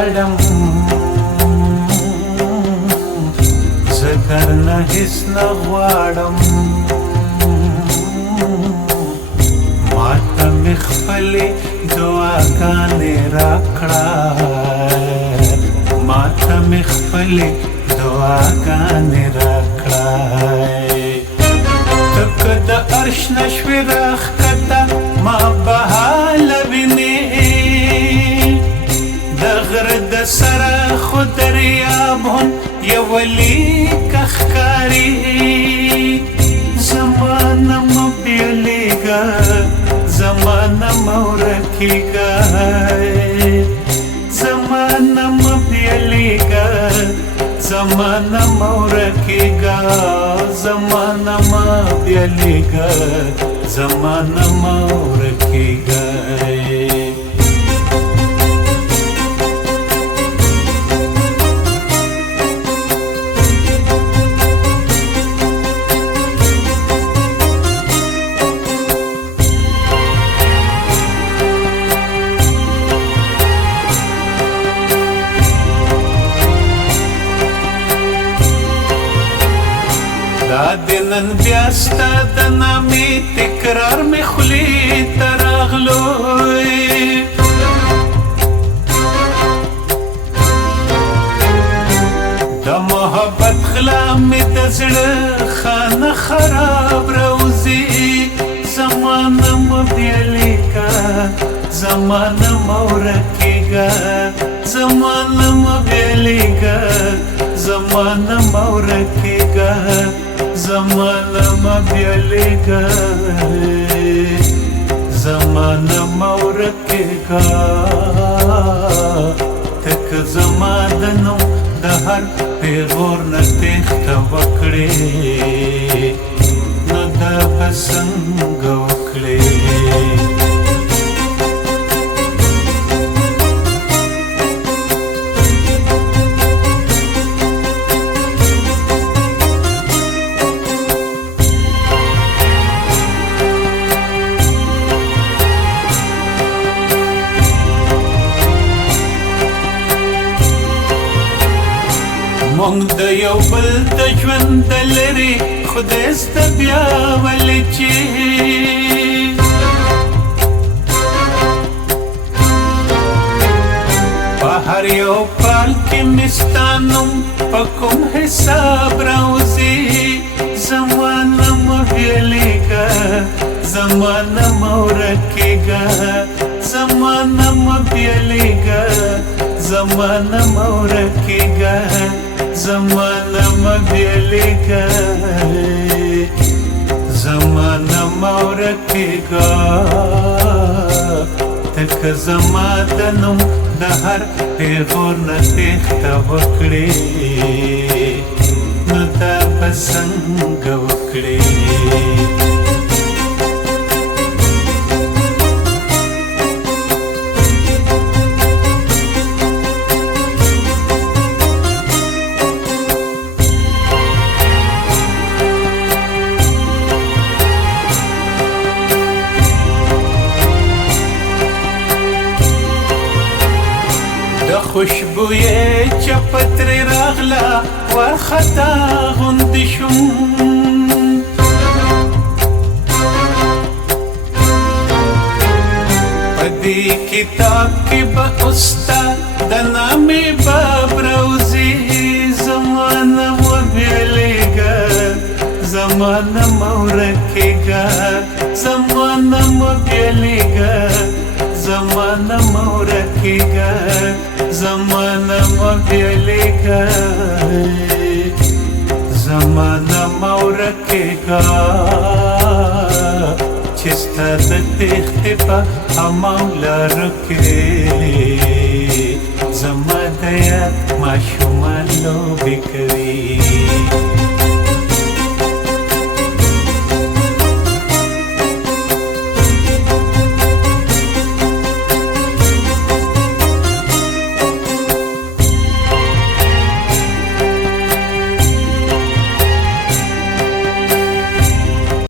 غواړم زه درنه هېڅ نه غواړم ماته مې خپلې دعاګانې راکړه ماته مې خپلې دعاګانې راکړه ته که د عرش نه شوې راښکته ما به حاله وینې د غره د سره خو دریاب هم یوه لیکه ښکاري زما نه مه بېلېږه زما نه مه ورکېږه زما نه مه بېلېږه زما نه مه ورکېږه زما نه مه بېلېږه زما نه مه ورکېږه د نن بیا ستا د نامې تکرار مې خولې ته راغلو د محبت غلا مې د زړه خانه خراب راوځي زما نه مه بېلېږه زما نه مه ورکېږه زما نه مه بېلېږه زما نه مه ورکېږه زما نه مه بېلېږه زما نه مه ورکېږه ته که زما د نوم د هر پېغور نه تېښته وکړې نو دا به څنګه وکړې مونږ د یو بل د ژوند د لرې خدای سته بیا ولې چې په هر یو پال کې مې ستا نوم په کوم حساب راوځي زما نه مه بېلېږه زما نه مه ورکېږه زما نه مه بېلېږه زما نه مه ورکېږه زما نه مه بېلېږه زما نه مه ورکېږه ته که زما د نوم د هر پېغور نه تېښته وکړې نو دا به څنګه وکړې خوشبویه چپه ترې راغله وارخطا غوندې شوم په دې کتاب کې به اوس ستا د نامې باب راوځي زما نه مه بېلېږه زما نه مه ورکېږه زما نه مه بېلېږه زما نه مه ورکېږه زما نه مه بېلېږه زما نه مه ورکېږه چې ستا د تېښتې په همو لارو کې زما د یاد ماشومان لوبې کوي